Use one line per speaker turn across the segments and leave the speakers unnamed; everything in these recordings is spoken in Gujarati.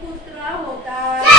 पुत्र होता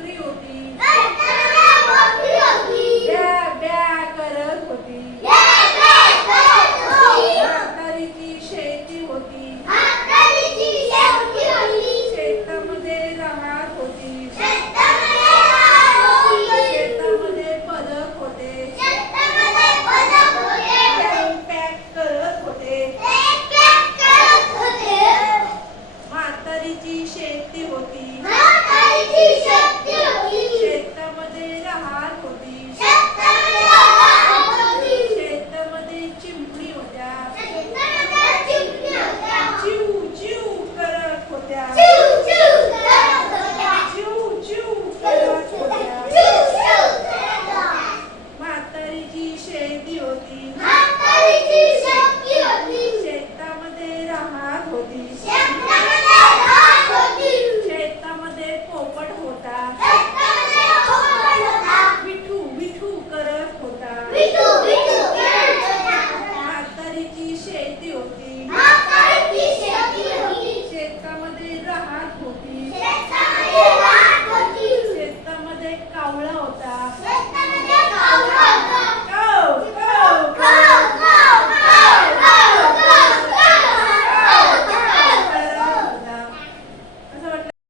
three of the Yeah.